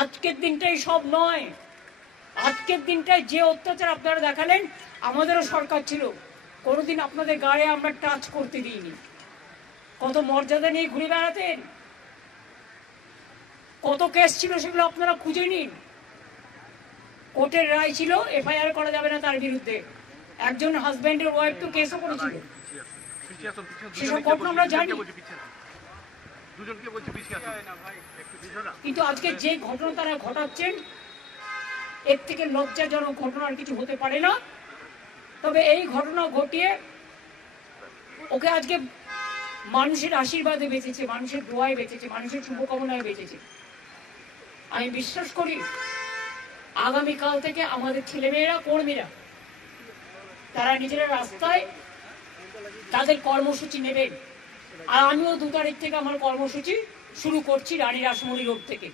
আজকের দিনটাই সব নয়। আজকের দিনটায় যে অত্যাচার আপনারা দেখালেন, আমাদেরও সরকার ছিল, কোনোদিন আপনাদের গায়ে আমরা টাচ করতে দিইনি। কত মর্যাদা নিয়ে ঘুরে বেড়াতেন, কত কেস ছিল সেগুলো আপনারা খুঁজে নিন। কোর্টের রায় ছিল এফআইআর করা যাবে না তার বিরুদ্ধে। একজন হাজব্যান্ডের ওয়াইফ তো কেসও করেছিল, সেসব ঘটনা আমরা জানি। কিন্তু আজকে যে ঘটনা তারা ঘটাচ্ছেন, এর থেকে লজ্জাজনক ঘটনা আর কিছু হতে পারে না। তবে এই ঘটনা ঘটিয়ে ওকে আজকে মানুষের আশীর্বাদে বেঁচেছে, মানুষের দোয়ায় বেঁচেছে, মানুষের শুভকামনায় বেঁচেছে। আমি বিশ্বাস করি আগামীকাল থেকে আমাদের ছেলেমেয়েরা, কর্মীরা, তারা নিজেরা রাস্তায় তাদের কর্মসূচি নেবেন। আর আমিও 2 তারিখ থেকে আমার কর্মসূচি শুরু করছি রানী রাসমণি রোড থেকে।